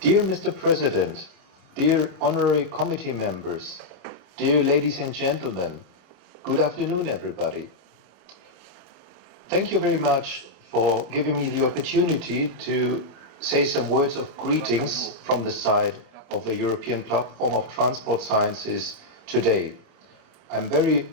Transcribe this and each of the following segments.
Dear Mr. President, dear honorary committee members, dear ladies and gentlemen, good afternoon everybody. Thank you very much for giving me the opportunity to say some words of greetings from the side of the European Platform of Transport Sciences today. I'm very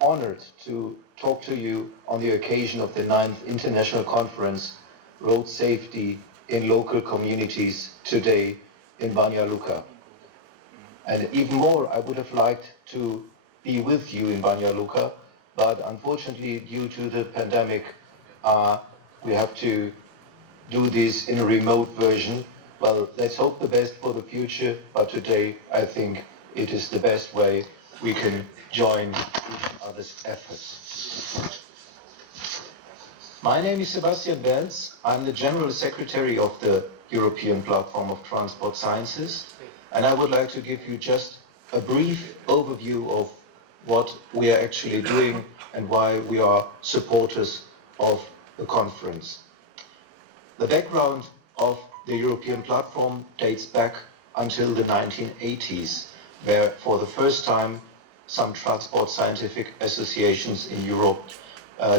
honored to talk to you on the occasion of the 9th International Conference, Road Safety in Local Communities, today in Banja Luka. And even more, I would have liked to be with you in Banja Luka, but unfortunately, due to the pandemic, we have to do this in a remote version. Well, let's hope the best for the future, but today I think it is the best way we can join each other's efforts. My name is Sebastian Belz. I'm the General Secretary of the European Platform of Transport Sciences, and I would like to give you just a brief overview of what we are actually doing and why we are supporters of the conference. The background of the European platform dates back until the 1980s, where for the first time some transport scientific associations in Europe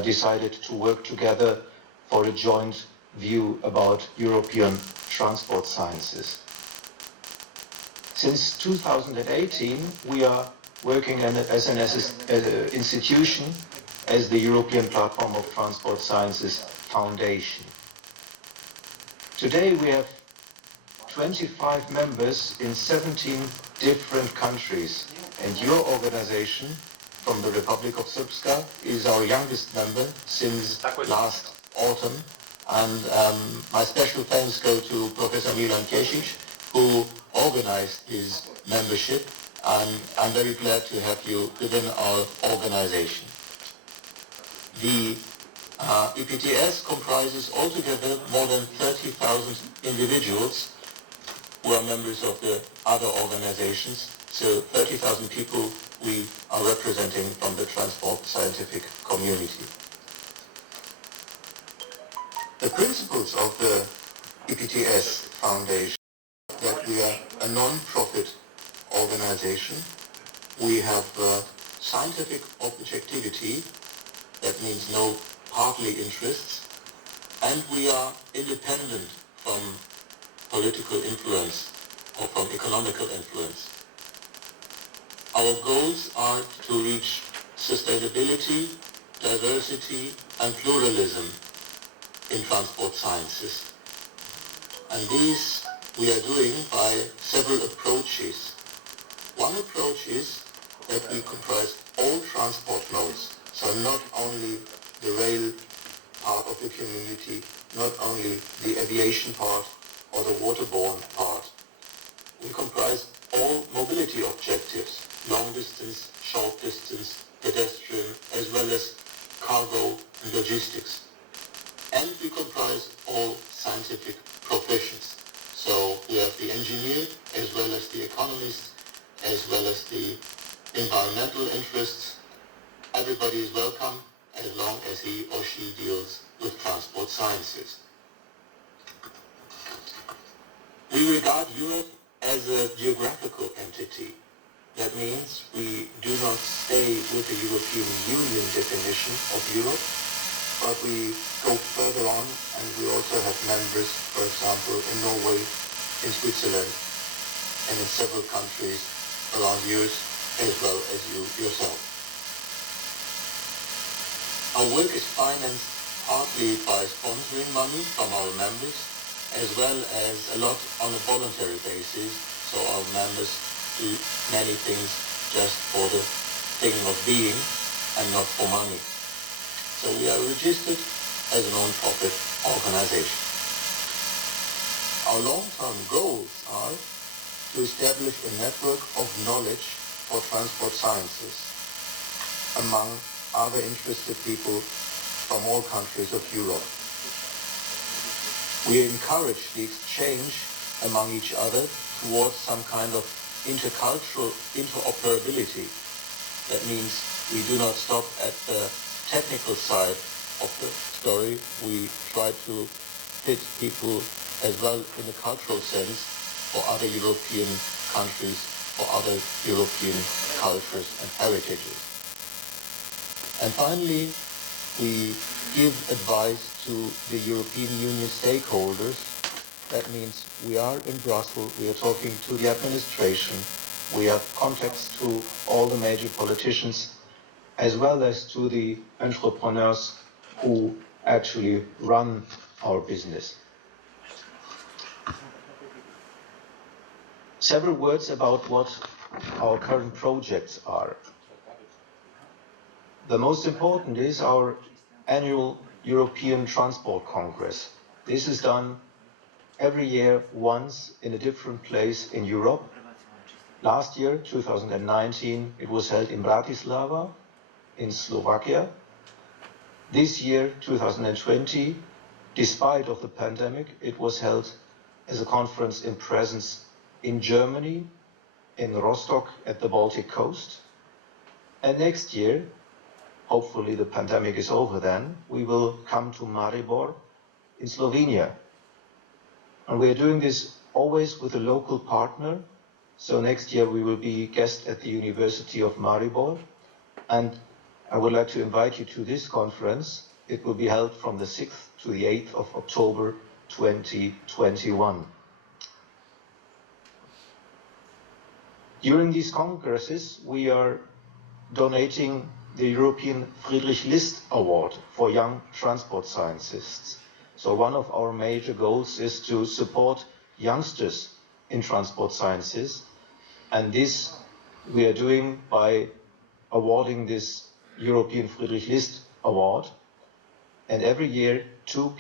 decided to work together for a joint view about European transport sciences. Since 2018, we are working as an institution as the European Platform of Transport Sciences Foundation. Today we have 25 members in 17 different countries, and your organization from the Republic of Srpska is our youngest member since last autumn, and my special thanks go to Professor Milan Kesic, who organized his membership, and I'm very glad to have you within our organization. The EPTS comprises altogether more than 30,000 individuals who are members of the other organizations, so 30,000 people we are representing from the transport scientific community. The principles of the EPTS Foundation are that we are a non-profit organization. We have scientific objectivity, that means no party interests, and we are independent from political influence or from economical influence. Our goals are to reach sustainability, diversity, and pluralism in transport sciences. And these we are doing by several approaches. One approach is that we comprise all transport modes, so not only the rail part of the community, not only the aviation part or the waterborne part. We comprise all mobility objectives, long distance, short distance, pedestrian, as well as cargo and logistics. And we comprise all scientific professions. So we have the engineer, as well as the economist, as well as the environmental interests. Everybody is welcome as long as he or she deals with transport sciences. We regard Europe as a geographical entity. That means we do not stay with the European Union definition of Europe, but we go further on, and we also have members, for example, in Norway, in Switzerland, and in several countries around yours, as well as you yourself. Our work is financed partly by sponsoring money from our members, as well as a lot on a voluntary basis, so our members do many things just for the thing of being and not for money. So we are registered as a non-profit organization. Our long-term goals are to establish a network of knowledge for transport sciences among other interested people from all countries of Europe. We encourage the exchange among each other towards some kind of intercultural interoperability. That means we do not stop at the technical side of the story. We try to fit people as well in a cultural sense for other European countries, for other European cultures and heritages. And finally, we give advice to the European Union stakeholders. That means we are in Brussels, we are talking to the administration, we have contacts to all the major politicians, as well as to the entrepreneurs who actually run our business. Several words about what our current projects are. The most important is our annual European Transport Congress. This is done every year once in a different place in Europe. Last year, 2019, it was held in Bratislava, in Slovakia. This year, 2020, despite of the pandemic, it was held as a conference in presence in Germany, in Rostock at the Baltic coast. And next year, hopefully the pandemic is over then, we will come to Maribor in Slovenia. And we are doing this always with a local partner. So next year we will be guest at the University of Maribor. And I would like to invite you to this conference. It will be held from the 6th to the 8th of October 2021. During these congresses, we are donating the European Friedrich List Award for young transport scientists. So one of our major goals is to support youngsters in transport sciences, and this we are doing by awarding this European Friedrich List Award. And every year, two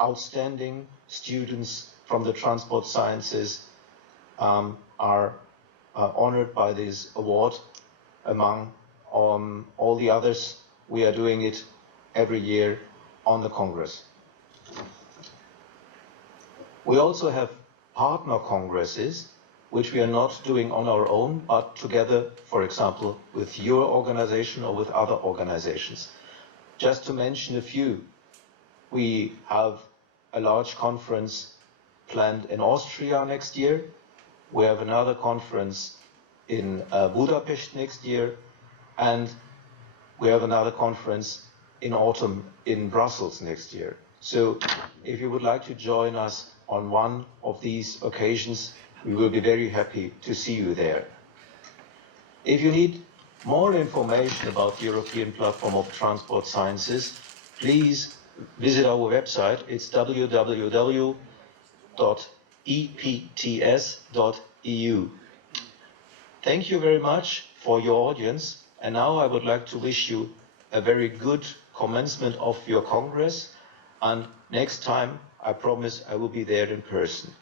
outstanding students from the transport sciences are honored by this award. Among all the others, we are doing it every year on the Congress. We also have partner congresses, which we are not doing on our own, but together, for example, with your organization or with other organizations. Just to mention a few, we have a large conference planned in Austria next year. We have another conference in Budapest next year, and we have another conference in autumn in Brussels next year. So if you would like to join us on one of these occasions, we will be very happy to see you there. If you need more information about the European Platform of Transport Sciences, please visit our website. It's www.epts.eu. Thank you very much for your audience, and now I would like to wish you a very good commencement of your Congress, and next time I promise I will be there in person.